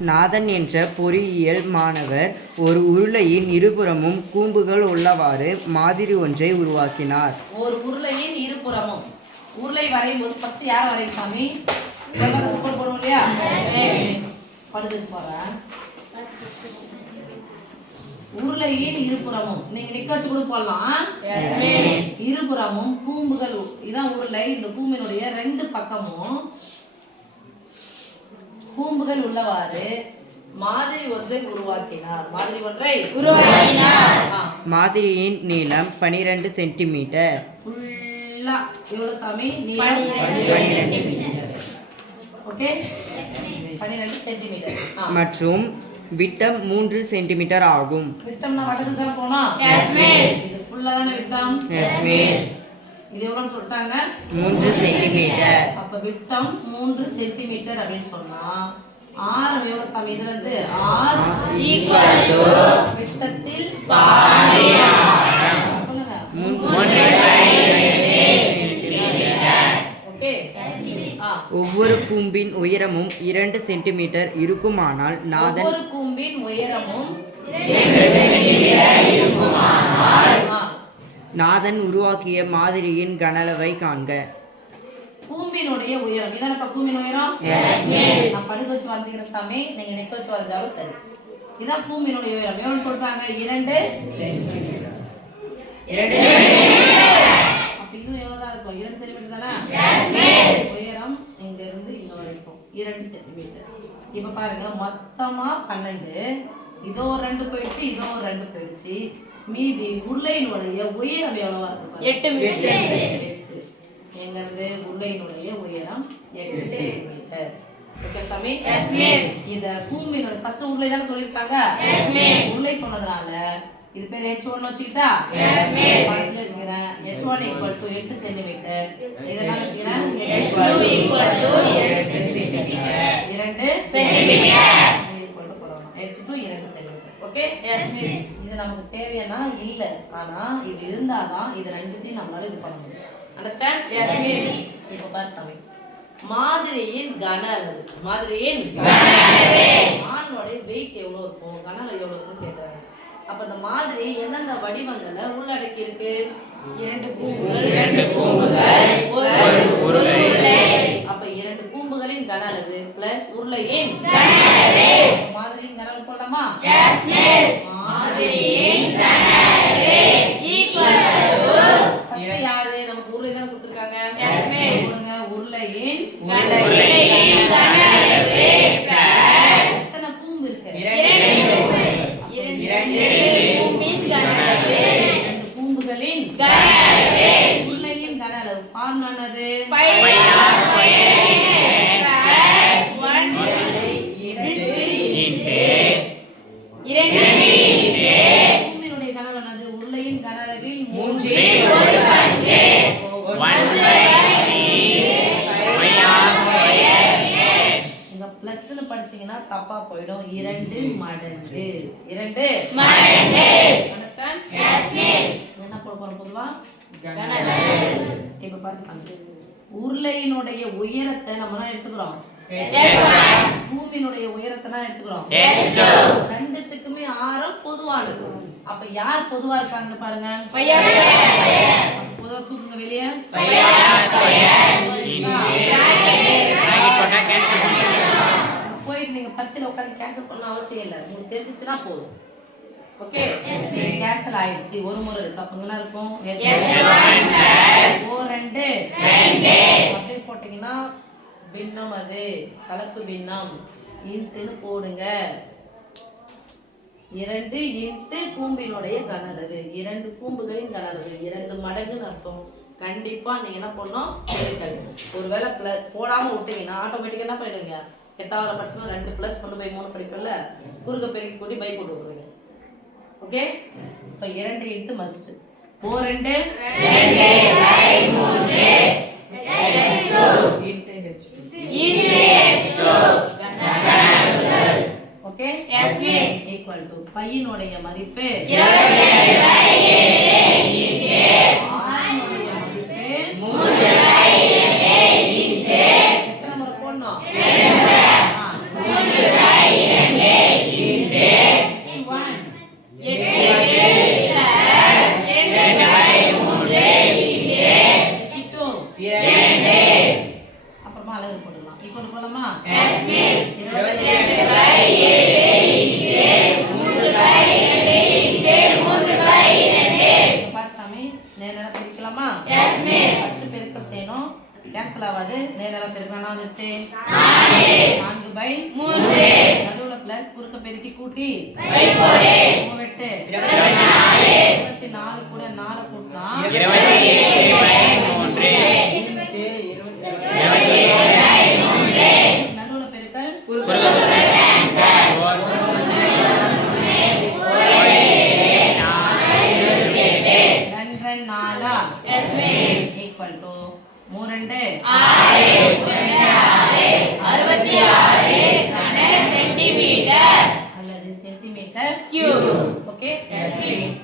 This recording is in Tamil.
நாதன் என்ற பொறியியல் மாணவர் ஒரு உருளையின் இருபுறமும் கூம்புகள் உள்ளவாறு மாதிரி ஒன்றை உருவாக்கினார். ஒரு உருளையின் இருபுறமும் உருளை வரையும் போது ஃபர்ஸ்ட் யார் வரையும் சாமி? போடுவோம் இல்லையா? படுத்து போறேன். உருளையின் இருபுறமும் நீங்க நிக்க வச்சு கூட போடலாம். இருபுறமும் கூம்புகள், இதான் உருளை. இந்த கூம்பினுடைய ரெண்டு பக்கமும் கூம்புகள் உள்ளவாறு மாதிரி ஒன்றை உருவாக்கினார். மாதிரி ஒன்றை உருவாக்கினார். மாதிரியின் நீளம் 12 சென்டிமீட்டர். ஃபுல்லா எவ்வளவு சாமி? நீளம் 12 சென்டிமீட்டர். Okay, 12 centimetre. மற்றும் விட்டம் 3 சென்டிமீட்டர் ஆகும். விட்டம்னா வட்டத்துக்கு தான் போனா? Yes miss. இது ஃபுல்லா தான விட்டம்? Yes miss. இது எவ்வளவு சொல்றாங்க? 3 சென்டிமீட்டர். அப்ப விட்டம் 3 சென்டிமீட்டர் அப்படினு சொன்னா ஆரம் எவ்வளவு சாமி? இதுல இருந்து r = விட்டத்தில் பாதி ஆரம். சொல்லுங்க. 3 ஓகே. ஒவ்வொரு கூம்பின் உயரமும் 2 சென்டிமீட்டர் இருக்குமானால் நாதன் ஒவ்வொரு கூம்பின் உயரமும் 2 சென்டிமீட்டர் இருக்குமானால் நாதன் உருவாக்கிய மாதிரியின் கனளவை காண்க. கூம்பினுடைய உயரம் இதானப்பா கூம்பின் உயரம்? Yes miss. நான் படுக்க வச்சு வரைஞ்சிக்கிற சாமி, நீங்க நெக்க வச்சு வரைஞ்சாலும் சரி. இதான் கூம்பினுடைய உயரம். எவ்வளவு சொல்றாங்க? 2 சென்டிமீட்டர். 2 சென்டிமீட்டர். அப்ப இது எவ்வளவுதான் இருக்கும்? 2 சென்டிமீட்டர் தானா? Yes miss. உயரம் இங்க இருந்து இங்க வரைக்கும் 2 சென்டிமீட்டர். இப்ப பாருங்க, மொத்தமா 12. இதோ 2 போயிடுச்சு, இதோ 2 போயிடுச்சு. மீதி உருளையினுடைய உயரம் எவ்வளவா இருக்கு? 8 மீட்டர். எங்க இருந்து உருளையினுடைய உயரம் 8 சென்டிமீட்டர். ஓகே சாமி? Yes miss. இத கூம்பினுடைய ஃபர்ஸ்ட் உருளை தான சொல்லிருக்காங்க? Yes miss. உருளை சொன்னதனால இது பேர் h1 வச்சிட்டா? Yes miss. பக்கத்துல வச்சுக்கிறேன். h1 = 8 centimetre. இதெல்லாம் வச்சுக்கிறேன். h2 = 2 centimetre. 2 centimetre. h2 2 centimetre. Okay? Yes miss. இது நமக்கு தேவையானா இல்ல, ஆனா இது இருந்தாதான் இது ரெண்டுத்தையும் நம்மளால இது பண்ண முடியும். அண்டர்ஸ்டாண்ட்? Yes miss. இப்போ பாரு சாமி, மாதிரியின் கன அளவு. மாதிரியின் கன அளவு மானோட weight எவ்வளவு இருக்கும், கன அளவு எவ்வளவு இருக்குன்னு கேக்குறாங்க. அப்ப இந்த மாதிரி எந்தெந்த வடிவங்கள்ல உள்ளடக்கி இருக்கு? 2 கூம்புகள், 2 கூம்புகள், ஒரு உருளை. அப்ப 2 கூம்புகளின் கன அளவு பிளஸ் உருளையின் கன அளவு. மாதிரியின் கன அளவு போடலாமா? Yes miss. மாதிரியின் கன அளவு ஃபர்ஸ்ட் யாரு? நமக்கு உருளை தான கொடுத்திருக்காங்க. Yes miss. போடுங்க. உருளையின் கன அளவு பிளஸ் எத்தனை கூம்பு இருக்கு? 2 கூம்பு. 2 கூம்பின் கன அளவு. 2 கூம்புகளின் கன அளவு. உருளையின் கன அளவு ஃபார்முலா என்னது? πr² + 1 கூம்பினுடைய கன அளவு என்னது? உருளையின் கன அளவில் 3 ஒரு பங்கு. 1/3 இங்க பிளஸ்னு படிச்சீங்கன்னா தப்பா போய்டும். 2 மடங்கு. 2 மடங்கு. அண்டர்ஸ்டாண்ட்? Yes miss. என்ன போட போறோம் பொதுவா? கன அளவு. இப்ப பாருங்க, உருளையினுடைய உயரத்தை நம்ம என்ன எடுத்துக்கிறோம்? h1. கூம்பினுடைய உயரத்தை தான் எடுத்துக்கிறோம். h2. ரெண்டுத்துக்குமே ஆரம் பொதுவானது. அப்ப யார் பொதுவா இருக்காங்க பாருங்க? πr². பொதுவா தூக்குங்க வெளியே. πr² போயிட்டு நீங்க பரிசையில உட்கார்ந்து கேன்சல் பண்ண அவசியம் இல்லை. உங்களுக்கு தெரிஞ்சிச்சுன்னா போதும். ஓகே, கேன்சல் ஆயிடுச்சு. ஒரு முறை இருக்கு. அப்ப என்ன இருக்கும்? அப்படியே போட்டீங்கன்னா பின்னம், அது கலப்பு பின்னம். இன்ட்டுன்னு போடுங்க. 2 இன்ட்டு கூம்பினுடைய கன அளவு. 2 கூம்புகளின் கன அளவு 2 மடங்குன்னு அர்த்தம். கண்டிப்பா நீங்க என்ன பண்ணணும்? பெருக்கல். ஒருவேளை போடாம விட்டீங்கன்னா ஆட்டோமேட்டிக்கா என்ன பண்ணிடுவீங்க? 8வது படிச்சுனா 2 + 1/3 படிப்பல்ல, குறுக்க பெருக்கி கூட்டி பை போட்டு விடுவீங்க. Okay, so 2 into must. 4 2 okay, yes miss. Equal to பையினுடைய மதிப்பு 22/2 எத்தனை முறை போடணும்? 3/2 4/3 நடுவுல பிளஸ் குறுக்க பெருக்கி கூட்டி 3 24 கூட 4 கூட்டினா 27/3 நடுவுல பெருக்கல் equal to 3 66 கன சென்டிமீட்டர் அல்லது centimetre cube. Okay, yes please.